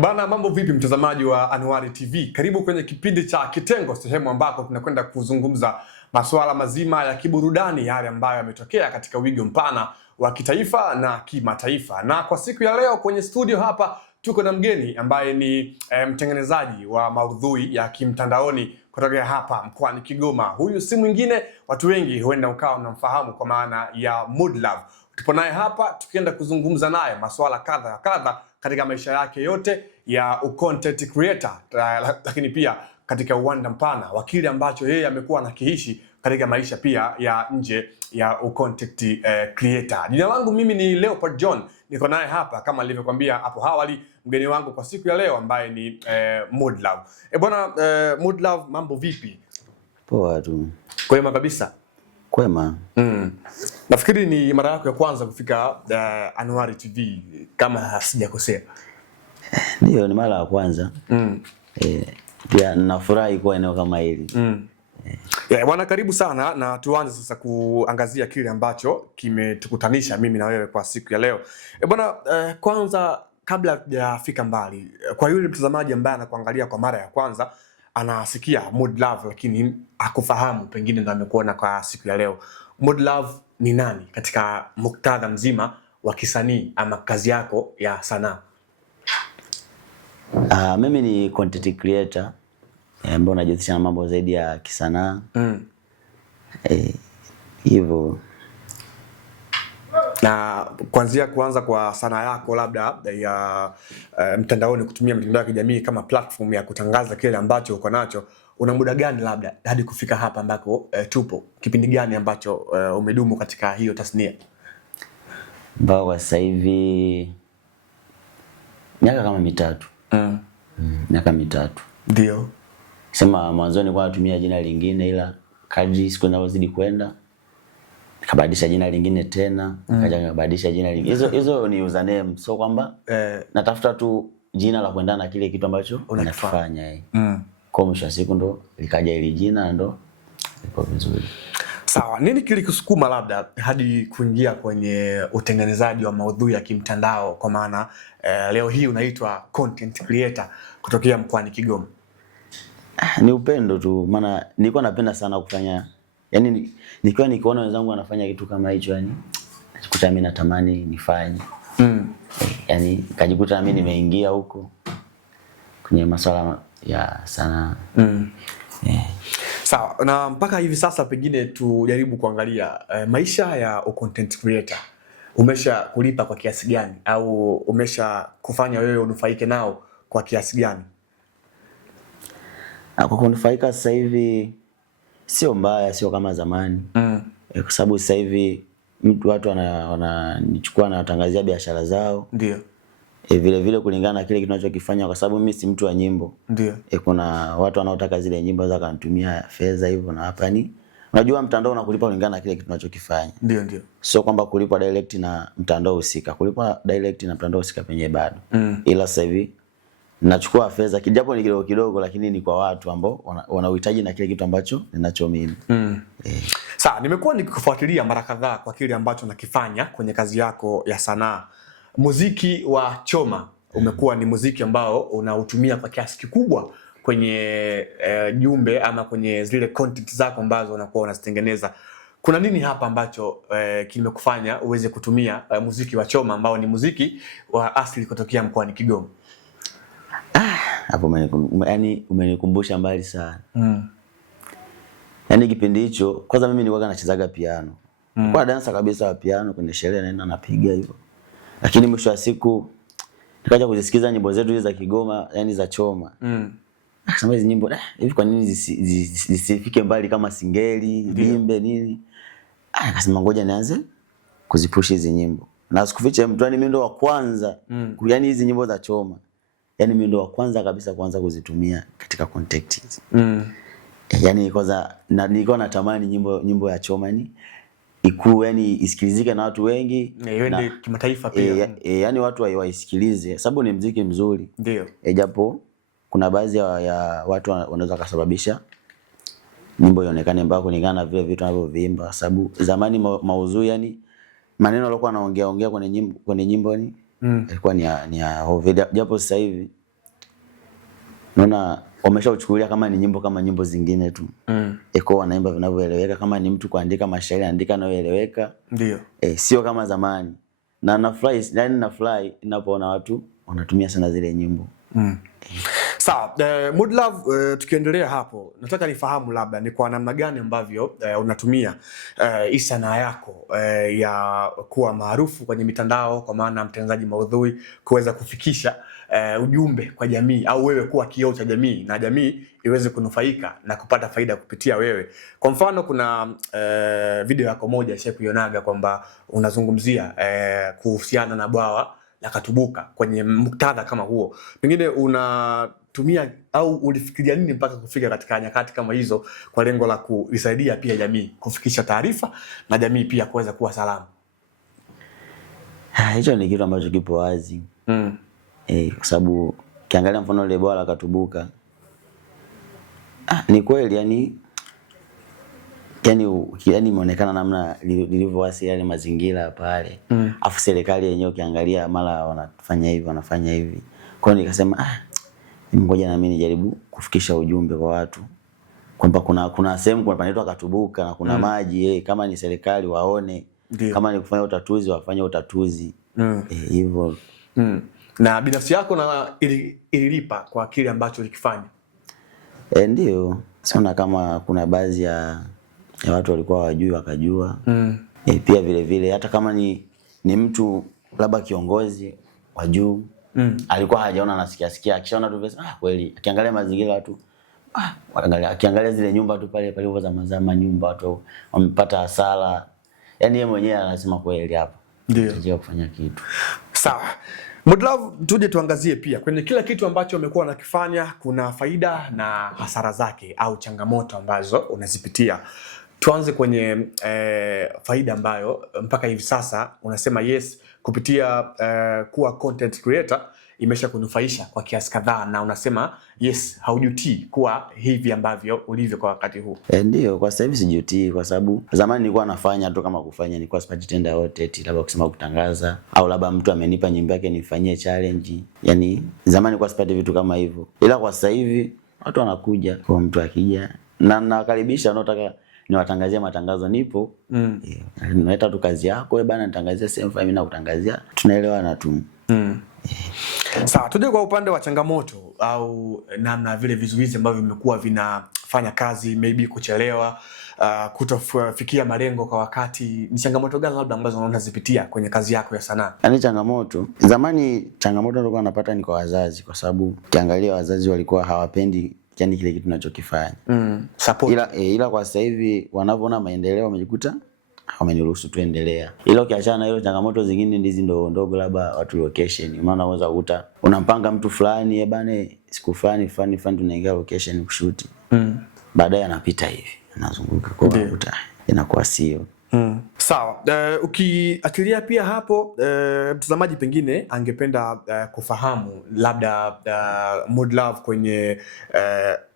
Bana, mambo vipi mtazamaji wa Anuari TV? Karibu kwenye kipindi cha Kitengo, sehemu ambako tunakwenda kuzungumza masuala mazima ya kiburudani, yale ambayo yametokea katika wigo mpana wa kitaifa na kimataifa. Na kwa siku ya leo kwenye studio hapa tuko na mgeni ambaye ni mtengenezaji wa maudhui ya kimtandaoni kutoka hapa mkoani Kigoma. Huyu si mwingine, watu wengi huenda ukawa mnamfahamu kwa maana ya Moodlove. Tupo naye hapa tukienda kuzungumza naye masuala kadha ya kadha katika maisha yake yote ya content creator, lakini pia katika uwanda mpana wa kile ambacho yeye amekuwa anakiishi katika maisha pia ya nje ya content creator. Jina langu mimi ni Leopard John, niko naye hapa kama nilivyokuambia hapo awali, mgeni wangu kwa siku ya leo ambaye ni Moodlove. Bwana Moodlove, mambo vipi? Poa tu. Kwema kabisa. Kwema. Nafikiri ni mara yako ya kwanza kufika Anuari TV kama sijakosea. Ndio, ni mara ya kwanza. Pia ninafurahi kuwa eneo kama hili. Bwana, karibu sana, na tuanze sasa kuangazia kile ambacho kimetukutanisha mimi na wewe kwa siku ya leo. Bwana, kwanza kabla hujafika mbali, kwa yule mtazamaji ambaye anakuangalia kwa mara ya kwanza, anasikia Moodlove lakini hakufahamu, pengine ndo amekuona kwa siku ya leo. Moodlove ni nani katika muktadha mzima wa kisanii ama kazi yako ya sanaa? Mimi ni content creator ambaye anajihusisha na mambo zaidi ya kisanaa. Hivyo. Na kuanza kwa sanaa yako labda ya mtandaoni, kutumia mitandao ya kijamii kama platform ya kutangaza kile ambacho uko nacho, una muda gani labda hadi kufika hapa ambako tupo? Kipindi gani ambacho umedumu katika hiyo tasnia? Kwa sasa hivi miaka kama mitatu. Miaka mitatu. Ndio. Sema mwanzoni kwa natumia jina lingine, ila kadri siku zinazozidi kwenda nikabadilisha jina lingine tena, kaja nikabadilisha jina lingine. Hizo ni username, so kwamba natafuta tu jina la kuendana na kile kitu ambacho unakifanya. Kwa mwisho wa siku ndo likaja ile jina, ndo liko vizuri. Sawa, nini kilikusukuma labda hadi kuingia kwenye utengenezaji wa maudhui ya kimtandao, kwa maana leo hii unaitwa content creator kutokea mkoani Kigoma? Ni upendo tu, maana nilikuwa napenda sana kufanya, yani nikiwa nikiona wenzangu wanafanya kitu kama hicho, yani najikuta mimi natamani nifanye. Yani kajikuta mimi nimeingia huko kwenye masuala ya sanaa. Sawa, na mpaka hivi sasa pengine tujaribu kuangalia maisha ya content creator. Umesha kulipa kwa kiasi gani, au umesha kufanya wewe unufaike nao kwa kiasi gani? Kwa kunufaika sasa hivi sio mbaya, sio kama zamani. Kwa sababu sasa hivi watu wananichukua na watangazia biashara zao. Ndio. Vile vile kulingana na kile kinachokifanya, kwa sababu mimi si mtu wa nyimbo. Ndio. Kuna watu wanaotaka zile nyimbo za kanitumia fedha hivyo, na hapa ni unajua mtandao unakulipa kulingana na kile kitu unachokifanya. Ndio. Sio kwamba kulipwa direct na mtandao husika. Kulipwa direct na mtandao husika penye bado. Ila sasa hivi nachukua fedha kijapo ni kidogo kidogo, lakini ni kwa watu ambao wana uhitaji na kile kitu ambacho ninacho mimi. Sasa nimekuwa nikikufuatilia mara kadhaa kwa kile ambacho nakifanya kwenye kazi yako ya sanaa. Muziki wa choma umekuwa ni muziki ambao unautumia kwa kiasi kikubwa kwenye jumbe ama kwenye zile content zako ambazo unakuwa unazitengeneza. Kuna nini hapa ambacho kimekufanya uweze kutumia muziki wa choma ambao ni muziki wa asili kutokea mkoani Kigoma? Hapo umenikumbusha mbali sana. Yani kipindi hicho kwanza mimi nilikuwa nachezaga piano. Kwa dansa kabisa wa piano kwenye sherehe, naenda napiga hivyo. Lakini mwisho wa siku nikaja kuzisikiza nyimbo zetu hizo za Kigoma, yani za choma. Akasema hizi nyimbo hivi kwa nini zisifike mbali kama Singeli, Bimbe nini? Akasema ngoja nianze kuzipush hizi nyimbo. Na sikufiche mtu, yani mimi ndo wa kwanza yani hizi nyimbo za choma, yani mimi ndo wa kwanza kabisa kuanza kuzitumia katika content hizi. Yani kwanza nilikuwa natamani nyimbo ya choma ni yani isikilizike na watu wengi, iende kimataifa pia. Yani watu waisikilize sababu ni muziki mzuri. Ndio. Japo kuna baadhi ya watu wanaweza kusababisha nyimbo ionekane mbaya kulingana na vile vitu wanavyoviimba, sababu zamani maudhui, yani maneno walikuwa wanaongea kwenye nyimbo ni ilikuwa ni ya hovyo, japo sasa hivi naona wameshauchukulia kama ni nyimbo kama nyimbo zingine tu. Eko wanaimba vinavyoeleweka, kama ni mtu kuandika mashairi andika yanayoeleweka. Ndio. Sio kama zamani. Na nafurahi ninapoona watu wanatumia sana zile nyimbo. Sawa, Mood Love, tukiendelea hapo, nataka nifahamu labda ni kwa namna gani ambavyo unatumia hii sanaa yako ya kuwa maarufu kwenye mitandao, kwa maana mtengenezaji maudhui, kuweza kufikisha ujumbe kwa jamii, au wewe kuwa kioo cha jamii na jamii iweze kunufaika na kupata faida kupitia wewe. Kwa mfano kuna video yako moja sasa kuionaga kwamba unazungumzia kuhusiana na bwawa la Katubuka kwenye muktadha kama huo. Pengine unatumia au ulifikiria nini mpaka kufika katika nyakati kama hizo kwa lengo la kuisaidia pia jamii kufikisha taarifa na jamii pia kuweza kuwa salama? Hicho ni kitu ambacho kipo wazi. Kwa sababu kiangalia mfano ile bwawa la Katubuka. Ni kweli yani imeonekana namna lilivyoasi yale mazingira pale. Afu serikali yenyewe ukiangalia mara wanafanya hivi. Kwa hiyo nikasema ngoja na mimi nijaribu kufikisha ujumbe kwa watu kwamba kuna sehemu kuna panaitwa Katubuka na kuna maji, kama ni serikali waone. Dio. Kama ni kufanya utatuzi wafanye utatuzi. Hivyo. Na binafsi yako na ililipa kwa kile ambacho ulikifanya? Ndio. Sana kama kuna baadhi ya watu walikuwa wajui wakajua. Pia vile vile hata kama ni mtu labda kiongozi wa juu alikuwa hajaona, nasikia akishaona tu vile kweli, akiangalia mazingira tu akiangalia zile nyumba tu pale pale za mazama nyumba watu wamepata hasara, yani yeye mwenyewe anasema kweli hapa ndio kufanya kitu. Sawa. Mood Love, tuje tuangazie pia kwenye kila kitu ambacho umekuwa unakifanya kuna faida na hasara zake au changamoto ambazo unazipitia. Tuanze kwenye faida ambayo mpaka hivi sasa unasema yes, kupitia kuwa content creator imesha kunufaisha kwa kiasi kadhaa, na unasema yes, haujutii kuwa hivi ambavyo ulivyo kwa wakati huu. Ndio, kwa sasa hivi sijutii, kwa sababu zamani nilikuwa nafanya tu kama kufanya, nilikuwa sipati tenda yote eti labda kusema kutangaza au labda mtu amenipa nyimbo yake nifanyie challenge. Yani zamani nilikuwa sipati vitu kama hivyo. Ila kwa sasa hivi watu wanakuja, kwa mtu akija na nakaribisha, anataka niwatangazie matangazo, nipo. Naita tu kazi yako bana, nitangazia sehemu fulani na kutangazia, tunaelewana tu. Sawa, tuje kwa upande wa changamoto au namna vile vizuizi ambavyo vimekuwa vinafanya kazi, maybe kuchelewa, kutofikia malengo kwa wakati. Ni changamoto gani labda ambazo unaona zipitia kwenye kazi yako ya sanaa? Yaani changamoto, zamani changamoto nilikuwa napata ni kwa wazazi, kwa sababu kiangalia wazazi walikuwa hawapendi yani kile kitu tunachokifanya. Support. Ila kwa sasa hivi wanavyoona maendeleo wamejikuta wameniruhusu tuendelea. Ila ukiachana na hilo, changamoto zingine ndizi ndogo labda watu location. Maana unaweza kukuta unampanga mtu fulani bana, siku fulani tunaingia location kushoot. Baadaye anapita hivi, anazunguka kwa kukuta inakuwa sio. Sawa. Ukiachilia pia hapo, mtazamaji pengine angependa kufahamu labda Mood Love kwenye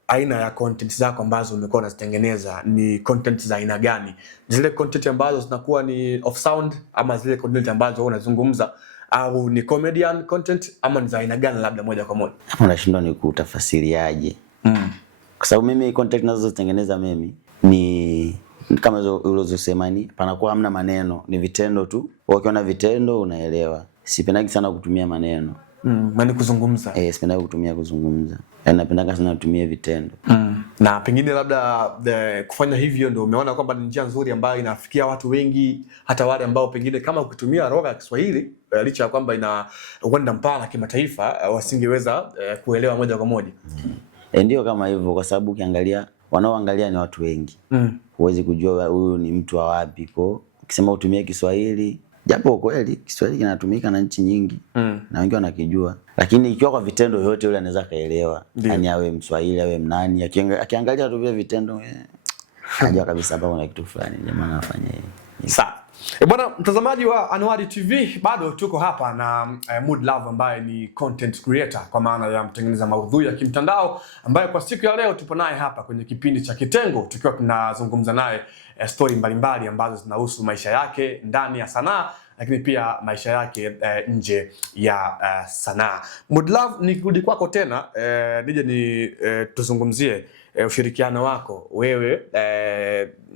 aina ya content zako ambazo umekuwa unazitengeneza ni content za aina gani? Zile content ambazo zinakuwa ni off sound, ama zile content ambazo unazungumza, au ni comedian content, ama ni za aina gani labda moja kwa moja? Hapo nashindwa ni kutafasiriaje. Kwa sababu mimi content nazozitengeneza mimi ni kama hizo ulizosema, ni panakuwa hamna maneno, ni vitendo tu. Ukiona vitendo unaelewa. Sipendagi sana kutumia maneno. Maana kuzungumza. Sipendagi kutumia kuzungumza. Yaani napendanga sana kutumia vitendo. Na pengine labda kufanya hivyo ndio umeona kwamba ni njia nzuri ambayo inafikia watu wengi, hata wale ambao pengine kama ukitumia lugha ya Kiswahili licha ya kwamba ina uwanda mpana kimataifa wasingeweza kuelewa moja kwa moja. Ndio kama hivyo, kwa sababu ukiangalia wanaoangalia ni watu wengi. Huwezi kujua huyu ni mtu wa wapi. Kwa ukisema utumie Kiswahili, japo kweli Kiswahili kinatumika na nchi nyingi na wengi wanakijua, lakini ikiwa kwa vitendo yote yule anaweza kaelewa. Yaani awe Mswahili awe mnani, akiangalia tu vile vitendo anajua kabisa hapa kuna kitu fulani jamaa anafanya hivi. Sawa. Bwana mtazamaji wa Anuari TV, bado tuko hapa na Mood Love ambaye ni content creator, kwa maana ya mtengeneza maudhui ya kimtandao, ambaye kwa siku ya leo tupo naye hapa kwenye kipindi cha Kitengo, tukiwa tunazungumza naye story mbalimbali ambazo zinahusu maisha yake ndani ya sanaa lakini pia maisha yake nje ya sanaa. Modlove, nikirudi kwako tena nije tuzungumzie ushirikiano wako wewe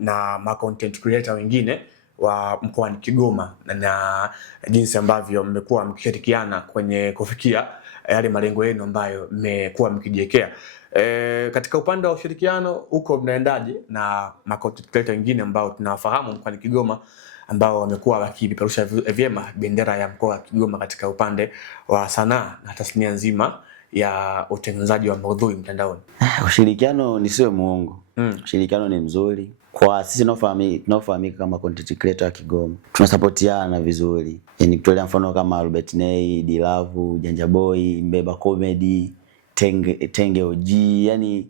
na ma content creator wengine wa mkoani Kigoma na jinsi ambavyo mmekuwa mkishirikiana kwenye kufikia yale malengo yenu ambayo mmekuwa mkijiwekea. Katika upande wa ushirikiano huko mnaendaje na ma content creator wengine ambao tunawafahamu mkoani Kigoma ambao wamekuwa wakipeperusha vyema bendera ya mkoa wa Kigoma katika upande wa sanaa na tasnia nzima ya utengenezaji wa maudhui mtandaoni? Ushirikiano nisiwe muongo. Ushirikiano ni mzuri. Kwa sisi tunaofahamika kama content creator wa Kigoma, tunasupportiana vizuri. Yaani kutolea mfano kama Albert Nay, Dilavu, Janja Boy, Mbeba Comedy, Tenge OG, yani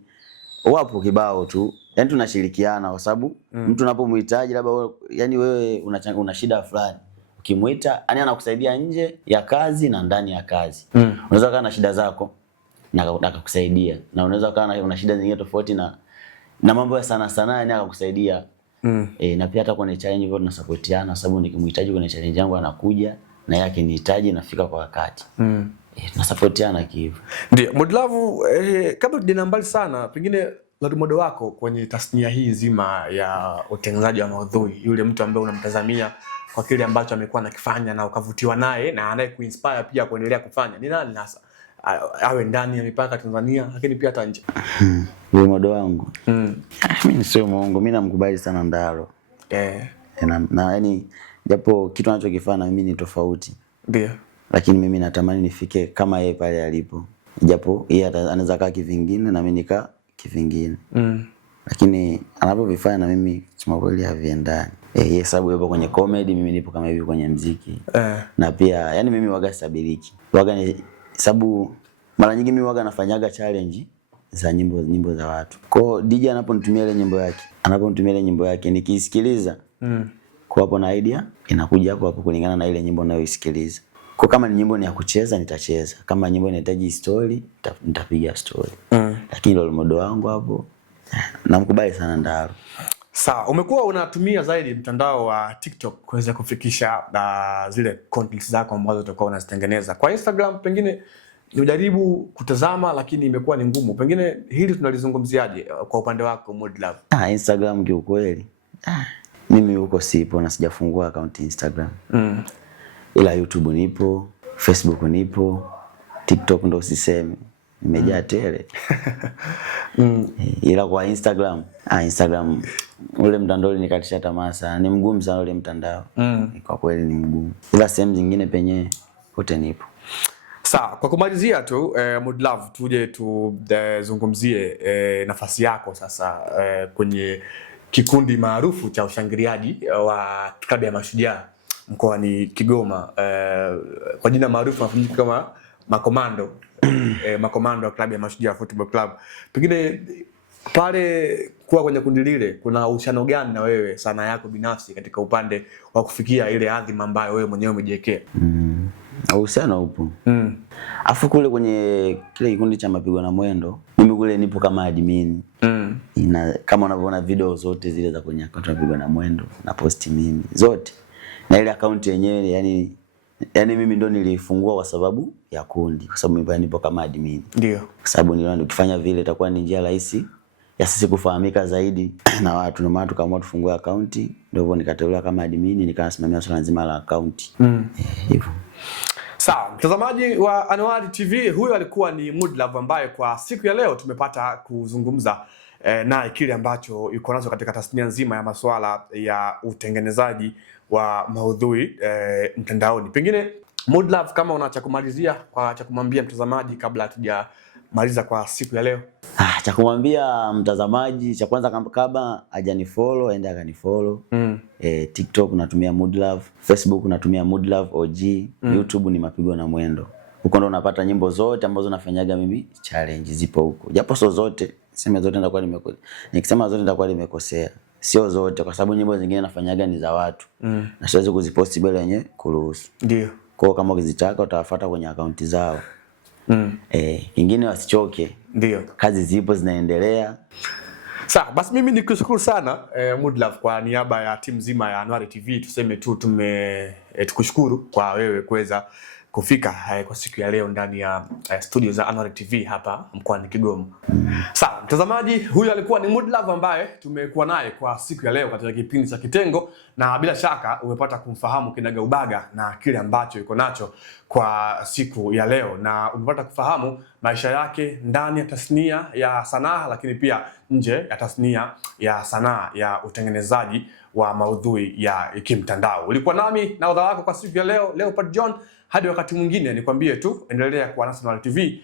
wapo kibao tu. Yaani tunashirikiana kwa sababu mtu unapomhitaji labda yani wewe una shida fulani, ukimuita yani anakusaidia nje ya kazi na ndani ya kazi. Unaweza kuwa na shida zako na akakusaidia, na unaweza kuwa una shida zingine tofauti na mambo ya sana yani akakusaidia. Na pia hata kwenye challenge hivyo tunasupportiana, sababu nikimhitaji kwenye challenge yangu anakuja, na yake nihitaji nafika kwa wakati. Tunasupportiana hivyo. Ndio, Modlove, kabla tujaenda mbali sana, pengine role model wako kwenye tasnia hii nzima ya utengenezaji wa maudhui, yule mtu ambaye unamtazamia kwa kile ambacho amekuwa anakifanya na ukavutiwa naye na anaye kuinspire pia kuendelea kufanya, ni nani hasa? Awe ndani ya mipaka Tanzania lakini pia hata nje. Role model wangu. Mimi sio muongo, mimi namkubali sana Ndaro. Na yani japo kitu anachokifanya mimi ni tofauti. Ndio. Lakini mimi natamani nifike kama yeye pale alipo. Japo yeye anaweza kaa kivingine na mimi nikaa kivingine. Lakini anapovifanya na mimi kusema kweli haviendani. Yeye sababu yupo kwenye comedy, mimi nipo kama hivi kwenye muziki. Na pia yani mimi waga stabiliki. Waga ni sababu mara nyingi mimi waga nafanyaga challenge za nyimbo za watu. Kwa DJ anaponitumia ile nyimbo yake nikiisikiliza, kwa hapo na idea inakuja hapo kulingana na ile nyimbo ninayoisikiliza. Kwa kama ni nyimbo ni ya kucheza nitacheza, kama nyimbo inahitaji story nitapiga story. Lakini role model wangu hapo namkubali sana Ndaro. Sawa, umekuwa unatumia zaidi mtandao wa TikTok kuweza kufikisha zile content zako ambazo utakuwa unazitengeneza. Kwa Instagram pengine unajaribu kutazama lakini imekuwa ni ngumu. Pengine hili tunalizungumziaje kwa upande wako Modlove? Instagram kiukweli. Mimi huko sipo na sijafungua account Instagram. Ila YouTube nipo, Facebook nipo, TikTok ndo usiseme. Nimejaa tele. Ila kwa Instagram, Instagram ule mtandao nikatisha tamaa sana. Ni mgumu sana ule mtandao. Kwa kweli ni mgumu. Ila sehemu zingine penye kote nipo. Sawa, kwa kumalizia tu Modlove, tuje tuzungumzie nafasi yako sasa kwenye kikundi maarufu cha ushangiliaji wa klabu ya Mashujaa mkoani Kigoma, kwa jina maarufu nafahamika kama Makomando. Makomando wa klabu ya Mashujaa Football Club. Pengine pale kuwa kwenye kundi lile kuna uhusiano gani na wewe sana yako binafsi katika upande wa kufikia ile adhima ambayo wewe mwenyewe umejiwekea? Uhusiano upo. Afu kule kwenye kile kikundi cha Mapigo na Mwendo, mimi kule nipo kama admin. Kama unavyoona video zote zile za kwenye account ya Mapigo na Mwendo na post mimi zote. Na ile account yenyewe yani mimi ndo nilifungua kwa sababu ya kundi, kwa sababu mimi nipo kama admin. Ndio. Kwa sababu niliona ukifanya vile itakuwa ni njia rahisi ya sisi kufahamika zaidi na watu, na maana tukaamua tufungue account, ndio hivyo nikateuliwa kama admin, nikasimamia swala nzima la account. Hivyo. Sawa, mtazamaji wa Anuari TV, huyo alikuwa ni Modlove ambaye kwa siku ya leo tumepata kuzungumza naye kile ambacho yuko nacho katika tasnia nzima ya masuala ya utengenezaji wa maudhui mtandaoni. Pengine Modlove, kama una cha kumalizia cha kumwambia mtazamaji kabla hatujamaliza kwa siku ya leo? Cha kumwambia mtazamaji, cha kwanza kabla hajanifollow aende akanifollow. TikTok natumia Modlove, Facebook natumia Modlove OG, YouTube ni Mapigo na Mwendo. Huko ndo unapata nyimbo zote ambazo nafanyaga mimi, challenge zipo huko. Japo sio zote, sema zote nitakuwa nimekosea. Nikisema zote nitakuwa nimekosea. Sio zote kwa sababu nyimbo zingine nafanyaga ni za watu. Na siwezi kuziposti bila yenyewe kuruhusu. Ndio. Kwa kama ukizitaka utawafuata kwenye account zao. Kingine wasichoke. Ndio. Kazi zipo zinaendelea. Sawa, basi mimi nikushukuru sana Mudlove, kwa niaba ya timu nzima ya Anuari TV tuseme tu tukushukuru kwa wewe kuweza kufika kwa siku ya leo ndani ya studio za Anuari TV hapa mkoani Kigoma. Sawa, mtazamaji, huyu alikuwa ni Mudlove ambaye tumekuwa naye kwa siku ya leo katika kipindi cha Kitengo, na bila shaka umepata kumfahamu kinagaubaga na kile ambacho yuko nacho kwa siku ya leo, na umepata kufahamu maisha yake ndani ya tasnia ya sanaa, lakini pia nje ya tasnia ya sanaa ya utengenezaji wa maudhui ya kimtandao. Ulikuwa nami na wadau wako kwa siku ya leo, Leopard John. Hadi wakati mwingine, nikwambie tu endelea kuwa nasi Anuari TV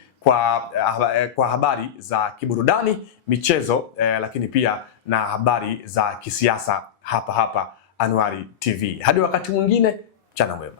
kwa habari za kiburudani, michezo, lakini pia na habari za kisiasa hapa Anuari TV. Hadi wakati mwingine, mchana mwema.